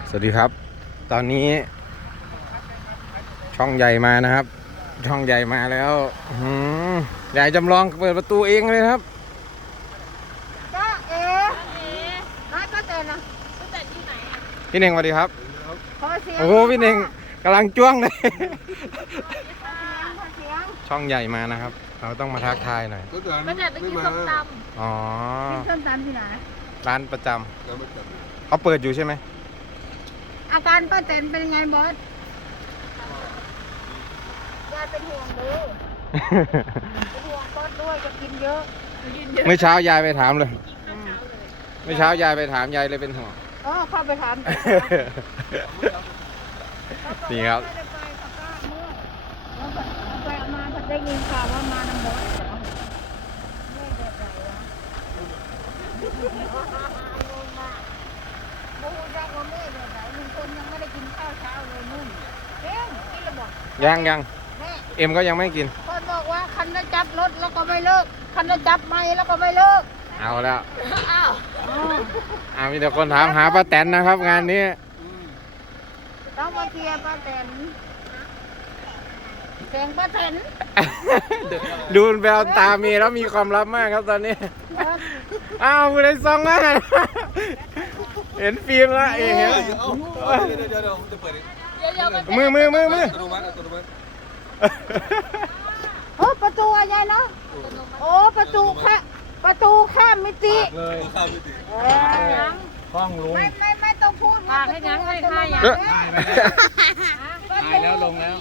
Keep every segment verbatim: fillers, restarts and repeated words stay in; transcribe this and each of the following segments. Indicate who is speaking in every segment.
Speaker 1: สวัสดีครับตอนนี้ช่องใหญ่มานะครับ ช่องใหญ่มาแล้วใหญ่จำลองเปิดประตูเองเลยครับ
Speaker 2: จ้าเอ๋ร้านป้าเต็นนะป้าเต็นที่ไหนอ่ะ
Speaker 1: พี่เน่งสวัสดีครับ
Speaker 2: โอ้
Speaker 1: โอ้โหพี่เน่งกำลังจ้วงเลยช่องใหญ่มานะครับเราต้องมาทักทายหน่อย
Speaker 2: ป้าเต็นไปกินส้มตำ
Speaker 1: อ๋อ
Speaker 2: กินส้มตำที่ไหน
Speaker 1: ร้านประจำเขาเปิดอยู่ใช่ไหม
Speaker 2: อาการป้าเต็นเป็นไงบอสยายเป็นห่วงดูเป็นห่วงบอสด้วยจะกินเยอะ
Speaker 1: เมื่อเช้ายายไปถามเลยเมื่อเช้ายายไปถามยายเลยเป็นห่วง
Speaker 2: อ๋อเข้าไปถาม
Speaker 1: นี่ครับ
Speaker 2: ไปมาได้ยินข่าวว่ามาน้ำบอสไม่ได้ใจวะโอ้โหแรกว่าไม่ได้ใจลุงพลยังไม่ได้กินข้าวเช้าเลยนุ่มเอ็มกินระบอก
Speaker 1: ยังยังเอ็มก็ยังไม่กิน
Speaker 2: คนบอกว่าคันจะจับรถแล้วก็ไม่เลิกคันจะจับไม่แล้วก็ไม่เลิก
Speaker 1: เอาแล้ว
Speaker 2: อ้าว
Speaker 1: อ้าวมีแต่คนถามหาป้าแตนนะครับงานนี้
Speaker 2: ต้องมาเคลียร์ป้าแตนเสียงป้าแตน
Speaker 1: ดูแววตามีแล้วมีความลับมากครับตอนนี้อ้าวผู้ใดซองนะเห็นฟิล์มแล้วเองมือมือมือมือ
Speaker 2: โอ้ประตูอะไรเนาะโอ้ประตูค่ะประตูข้ามมิติ
Speaker 1: เลยข้ามมิติกล้องลุง
Speaker 2: ไม่ไม่ไม่ต้องพูด
Speaker 3: มาให้ยังให้ให้ยัง
Speaker 1: ถ่ายแล้วลงแล้ว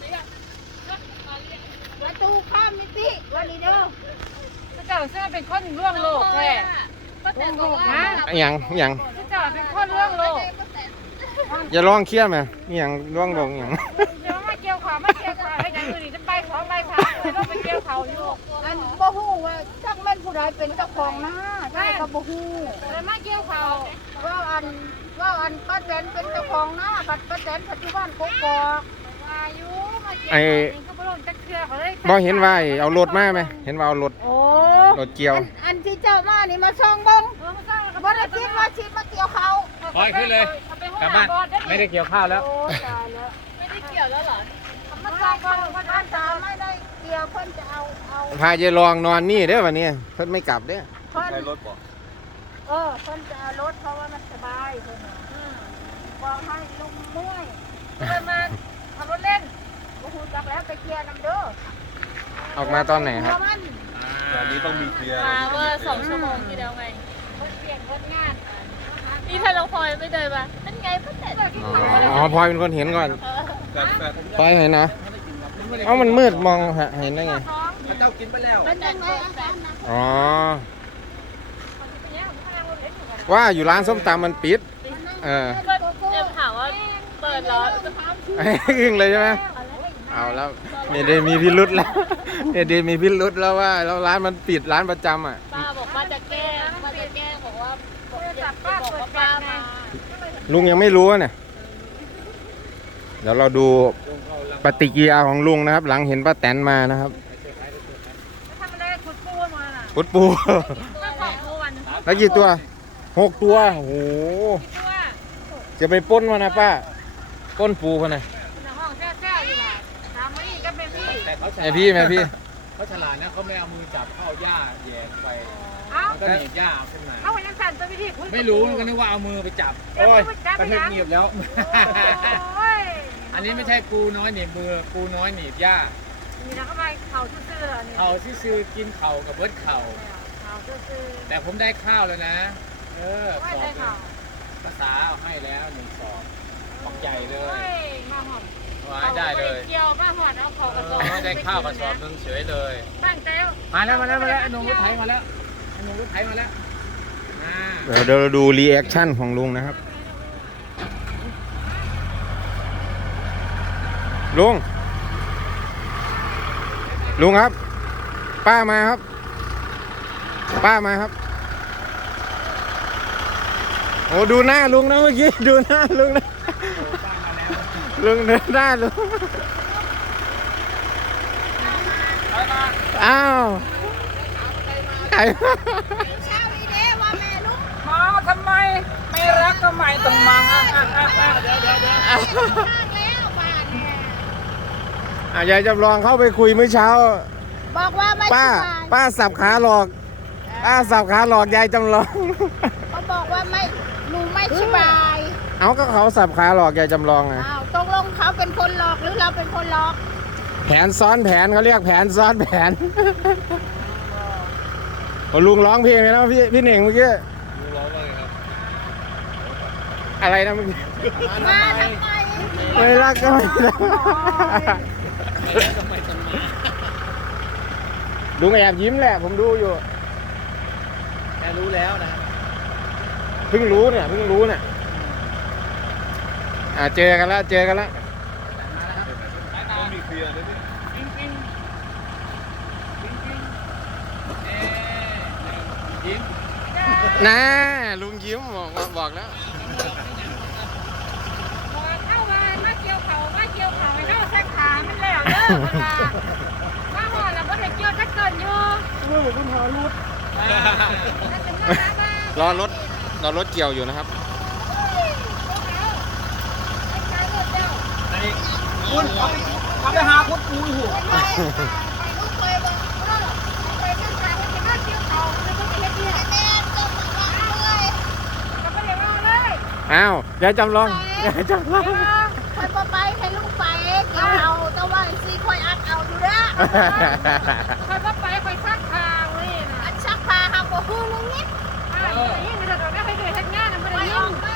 Speaker 2: ประตูข้ามมิติวันนี้เด้อ
Speaker 3: เจ้าเสื้อเป็นคนร่วงโลกแท้
Speaker 2: ร่วงโลก
Speaker 1: นะอย่างอย่าง
Speaker 3: เจ้าเป็นคนร่วงโลก
Speaker 1: อย่าลองเครียดไหมอย่างร่วงลงอย่าง
Speaker 3: เดี๋ยวมาเกี่ยวขามาเกี่ยวขาให้ยังอื่นจะไปของไปขาเลยต้องไปเกี่ยวเขาอยู่
Speaker 2: อันบ่ฮู้ว่าจักแม่นผู้ใดเป็นเจ้าของนะใช่ก็บ่ฮู้
Speaker 3: แล้วมาเกี่ยวเขา
Speaker 2: ว่าอันว่าอันป้าแตนเป็นเจ้าของนะบัดป้าแตนปัจจุบันกกอก
Speaker 3: อายุมาเกี่ยวเขาบ่ลงตะเคียนเขาเลย
Speaker 1: บ่เห็นว่าเอารถมาไหมเห็นว่าเอารถรถเกี่ยว
Speaker 2: อันที่เจ้ามานี่มาช่องเบิ่งบ่ได้คิดว่าชิดมาเกี่ยวเขา
Speaker 1: ปล่อยขึ้นเลยกลับบ้านไม่ได้เกี่ยวข้าวแล้ว
Speaker 3: ไม่ได้เกี่ยวแล้วเหรอ
Speaker 2: มาช่องเบิ่งเพิ่นตามไม่ได้เกี่ยวเพิ่นจะเอาเอา
Speaker 1: พายายลองนอนนี่เด้อวันนี้เพิ่นไม่กลับเด้อ
Speaker 2: เพิ่นใช้รถบ่เออเพิ่นจะเอารถเพราะว่ามันสบายเพิ่นน่ะบอกให้ลุงเมื่อย
Speaker 3: เพิ่นมาขับรถเล่น
Speaker 2: บ่ฮู้จักแล้วไปเคลียร์นำเด้อ
Speaker 1: ออกมาตอนไหนครับ
Speaker 4: ตอนนี้ต้องมีเคลียร์
Speaker 3: มาเมื่อสองชั่วโมงที่แล้วไง
Speaker 2: เพิ่นเปลี่ยนคนงาน
Speaker 3: นี่ถ้าเราพลอยไม่เดินมานั่นไงเพิ่นแต่
Speaker 1: อ๋อพลอยเป็นคนเห็นก่อนพลอยเห็นนะเอ้ามันมืดมองเห็นได้ไง
Speaker 4: เจ้ากินไปแล้ว
Speaker 1: อ๋อว่าอยู่ร้านส้มตำมันปิดเออ
Speaker 3: จะถามว่าเปิดร้อน
Speaker 1: อึ้งเลยใช่ไหมเอาแล้วเมเดมีพิรุษแล้วเมเดมีพิรุษแล้วว่าแล้วร้านมันปิดร้านประจำอ่ะ
Speaker 3: ป้าบอกว่าจะแก้ป้าจะแก้บอกว่าป้าบอกว่าป้ามา
Speaker 1: ลุงยังไม่รู้เนี่ยเดี๋ยวเราดูปฏิกิริยาของลุงนะครับหลังเห็นป้าแตนมานะครับ
Speaker 3: ทำอะไรขุดปูมาล่ะ
Speaker 1: ขุดปูแล้วกี่ตัวหกตัวโอ้โหจะไปป้นมานะป้าป้นปูมานะไอพี่แม่พี่
Speaker 4: เขาฉลาดนะเขาไม่เอามือจับเข้าหญ้าแย่ไปก็หนีบหญ้าขึ้นมา
Speaker 3: เขายังสั่นตัววิธี
Speaker 4: ไม่รู้ก็นึกว่าเอามือไปจับโอ้ยกระเทยหนีบแล้วอันนี้ไม่ใช่ปูน้อยหนีบมือปูน้อยหนีบหญ้า
Speaker 3: นี่นะเขาไปเข่าซื่อๆนี่
Speaker 4: เข่าซื่อๆกินเข่ากับเบิร์ดเข่าแต่ผมได้ข้าวแล้วนะเออสอบภาษาเอาให้แล้วหนึ่งสอบปักใหญ่เลย
Speaker 3: มาหอม
Speaker 4: ได้เลย
Speaker 3: เกี่ยวมาหอดเอาเขากระสอบ
Speaker 4: ได้ข้าวกระสอบนึงเฉยเลย
Speaker 3: ตั้งใจ
Speaker 4: มาแล้วมาแล้วมาแล้วนงรถไถมาแล้วนงรถไถมาแล้ว
Speaker 1: เดี๋ยวเราดูรีแอคชั่นของลุงนะครับลุงลุงครับป้ามาครับป้ามาครับโอ้ดูหน้าลุงนะเมื่อกี้ดูหน้าลุงนะลุงเดินหน้าลุงอ้าวใคร
Speaker 3: มาทำไมไม่รักทำไมต้องมาอ้
Speaker 4: เดี๋ยวเดี๋ยวเดี๋ยว
Speaker 2: ข้างแล้วบ้านเนี่ย
Speaker 1: อ่ะยายจำลองเข้าไปคุยเมื่อเช้า
Speaker 2: บอกว่าไม่
Speaker 1: ป้า
Speaker 2: สบาย
Speaker 1: ป้าสับขาหลอกป้าสับขาหลอกยายจำลอง
Speaker 2: เขาบอกว่าไม่หนูไม่สบาย
Speaker 1: เอาก็เขาสับขาหลอกยายจำลองไง
Speaker 2: อ้าวตกลงเขาเป็นคนหลอกหรือเราเป็นคนหลอก
Speaker 1: แผนซ้อนแผนเขาเรียกแผนซ้อนแผนโอ้ลุงร้องเพลงเลยนะพี่พี่เหน่งเมื่อกี้
Speaker 4: ดูร้องว่าไงครับ
Speaker 1: อะไรนะเมื่อกี้
Speaker 2: มาทำไม
Speaker 1: ไม่รักก็ไม่รัก
Speaker 4: ทำไมทำไม
Speaker 1: ลุงแอบยิ้มแหละผมดูอยู่
Speaker 4: แกรู้แล้วนะ
Speaker 1: เพิ่งรู้เนี่ยเพิ่งรู้เนี่ยอ่าเจอกันแล้วเจอกันแล้ว
Speaker 4: ต้องมีเคลียร์ด้วยดิจริงจริงจริงจริงเอ๊ยิ้ม
Speaker 1: นะลุงยิ้มบอกบอกแล้ว
Speaker 3: บอกเข้ามามาเกี่ยวเขามาเกี่ยวเขาให้เข้าแท็กขามันแล้วเด้อเวลามาหอดแล้วบ่ได้เกี่ยวจักเกินอยู่แล้วเป็นมาร
Speaker 1: อรถรอรถเกี่ยวอยู่นะครับ
Speaker 4: อันนี้คุณเอาไปเอาไปหาคุณปูอยู่
Speaker 2: ไปลูกเคยบอกว่าไปเส้นทางที่มาเที่ยวเขาไม่ต้องไปเฮ็ดเนี่ยแม่จะมาบ้านเลย
Speaker 3: ก็บ่ได้ว่าเลย
Speaker 1: อ้าวยายจำลองยายจำลอง
Speaker 2: คอยบ่ไปให้ลูกไปเกี่ยวเอาแต่ว่าสิคอยอัดเอาดูเด้อ
Speaker 3: คอยบ่ไปคอยซักผ้าเว้ย
Speaker 2: อั
Speaker 3: นะ
Speaker 2: นชักพาหาบ่ฮู้นึงนิด
Speaker 3: อ่าบ่ได้ยินแต่ดอกได้ให้ด้วยเฮ็ดงานน่ะบ่
Speaker 2: ไป
Speaker 3: ได้
Speaker 2: อ
Speaker 3: ยิ
Speaker 2: อน กมา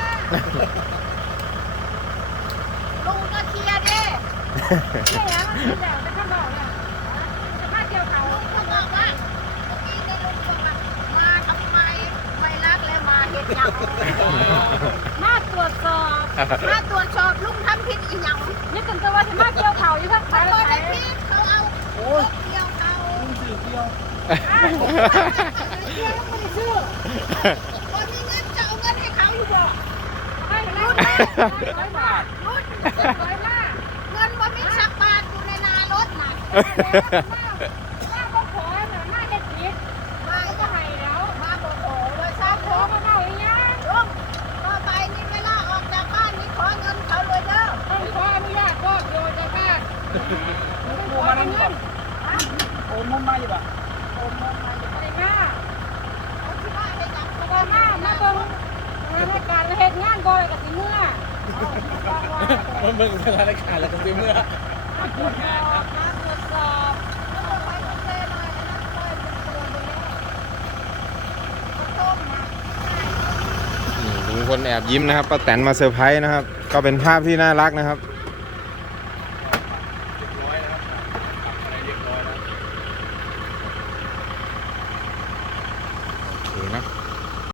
Speaker 2: ลุงก็เคลียร์ดิ
Speaker 3: เกี่ยวหยังมันคือแล้วแต่คำบอกเนี่ยจะมาเกี่ยวเขา
Speaker 2: ลุงเขาบอกว่าเมื่อกี้ได้ลุงบอกว่ามาทำไมไม่รักแล้วมาเฮ็ดหยัง
Speaker 3: มาตรวจสอบ
Speaker 2: มาตรวจสอบลุงทำผิดอีหยัง
Speaker 3: นี่ถึงจะว่าสิมาเกี่ยวเขาอยู่ทาง
Speaker 2: เขา
Speaker 3: ซ้าย
Speaker 2: บ่
Speaker 3: ไหน
Speaker 2: ได้ผิดเขาเอารถเกี่ยวเขา
Speaker 4: สื่อเดียว
Speaker 3: เกี่ยวไม่ได้ชื่อ
Speaker 2: บ่มีเงินจะเอาเงินให้เขาอยู่บ่
Speaker 3: ให้แล้วร้อยบาท
Speaker 2: รุ่น
Speaker 3: ร้อยมา
Speaker 2: เงินบ่มีสักบาทอยู่ในนารถน่ะ
Speaker 3: มาบ่ขอแต่มาเฮ็ดผิด
Speaker 2: มา
Speaker 3: ก็ให้แล้ว
Speaker 2: มาบ่ขอว่าซะ
Speaker 3: ข
Speaker 2: ข
Speaker 3: อ
Speaker 2: อ
Speaker 3: มาเมาอีหยัง
Speaker 2: ลุงต่อไปนี่เวลาออกจากบ้านนี่ขอเงินเขาเลยเด้อ
Speaker 3: ต้องขออนุญาตก่อนโยนจากบ้านต้องขอเงิน
Speaker 4: โอ้มุมมาอยู่ปะ
Speaker 2: โอ้โหมาอยู่
Speaker 3: อะไรมา
Speaker 2: เขาสิมาให้จับ
Speaker 3: เพราะว่ามามาเบิ่งในการเฮ็ดงานบ่อยกับสิเมื่อ
Speaker 4: มันเบิ่งสถานการณ์แล้วก็ซื้อเมื่อ
Speaker 3: มาตรวจสอบมาตรวจสอบ
Speaker 2: แล้วก็ไปโรงเรียนหน่อยนะคอยเป็นตัวไปแล้วข้าวต้มนะ
Speaker 1: นี่ลุงพลแอบยิ้มนะครับป้าแตนมาเซอร์ไพรส์นะครับ ก็เป็นภาพที่น่ารักนะครับ
Speaker 4: ร้อยนะครับทำอะไรเรียบร้อยแล้ว
Speaker 1: โอเคนะ